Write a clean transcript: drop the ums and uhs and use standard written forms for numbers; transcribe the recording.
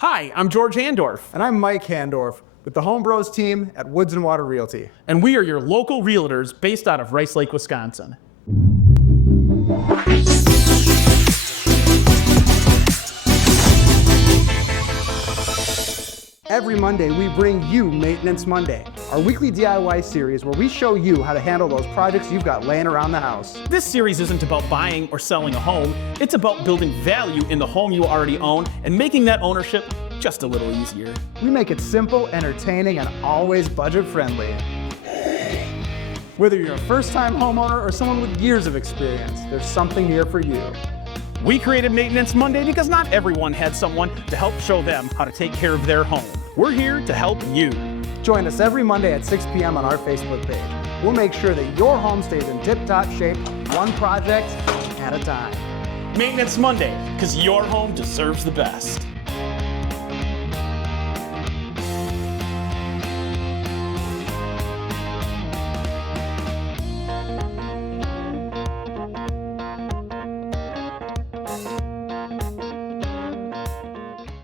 Hi, I'm George Handorf, And I'm Mike Handorf with the Home Bros team at Woods & Water Realty. and we are your local realtors based out of Rice Lake, Wisconsin. Every Monday, we bring you Maintenance Monday, our weekly DIY series where we show you how to handle those projects you've got laying around the house. This series isn't about buying or selling a home, it's about building value in the home you already own and making that ownership just a little easier. We make it simple, entertaining, and always budget-friendly. Whether you're a first-time homeowner or someone with years of experience, there's something here for you. We created Maintenance Monday because not everyone had someone to help show them how to take care of their home. We're here to help you. Join us every Monday at 6 p.m. on our Facebook page. We'll make sure that your home stays in tip-top shape, one project at a time. Maintenance Monday, because your home deserves the best.